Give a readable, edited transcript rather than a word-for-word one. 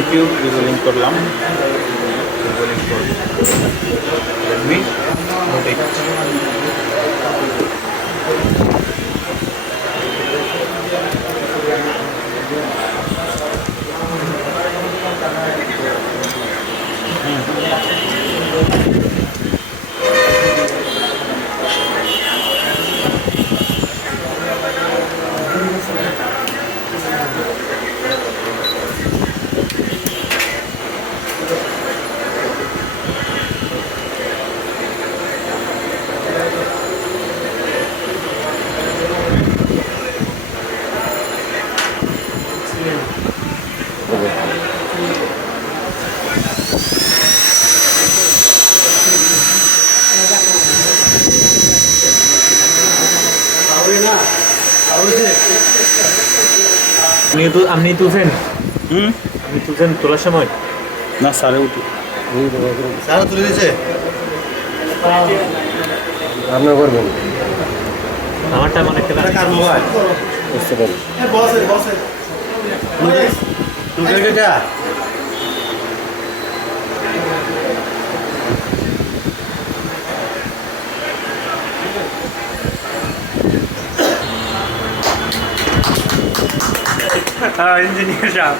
CPU রিভলিং করলাম। রিভলিং করে Redmi note 8। আপনি তুলছেন? আপনি তুলছেন তোলার সময়? না স্যারে উঠি স্যার তুলে দিয়েছে, আপনার করবেন আমারটা অনেকটা কার মোবাইল? বুঝতে পারি এটা ইঞ্জিনিয়ার সাহেব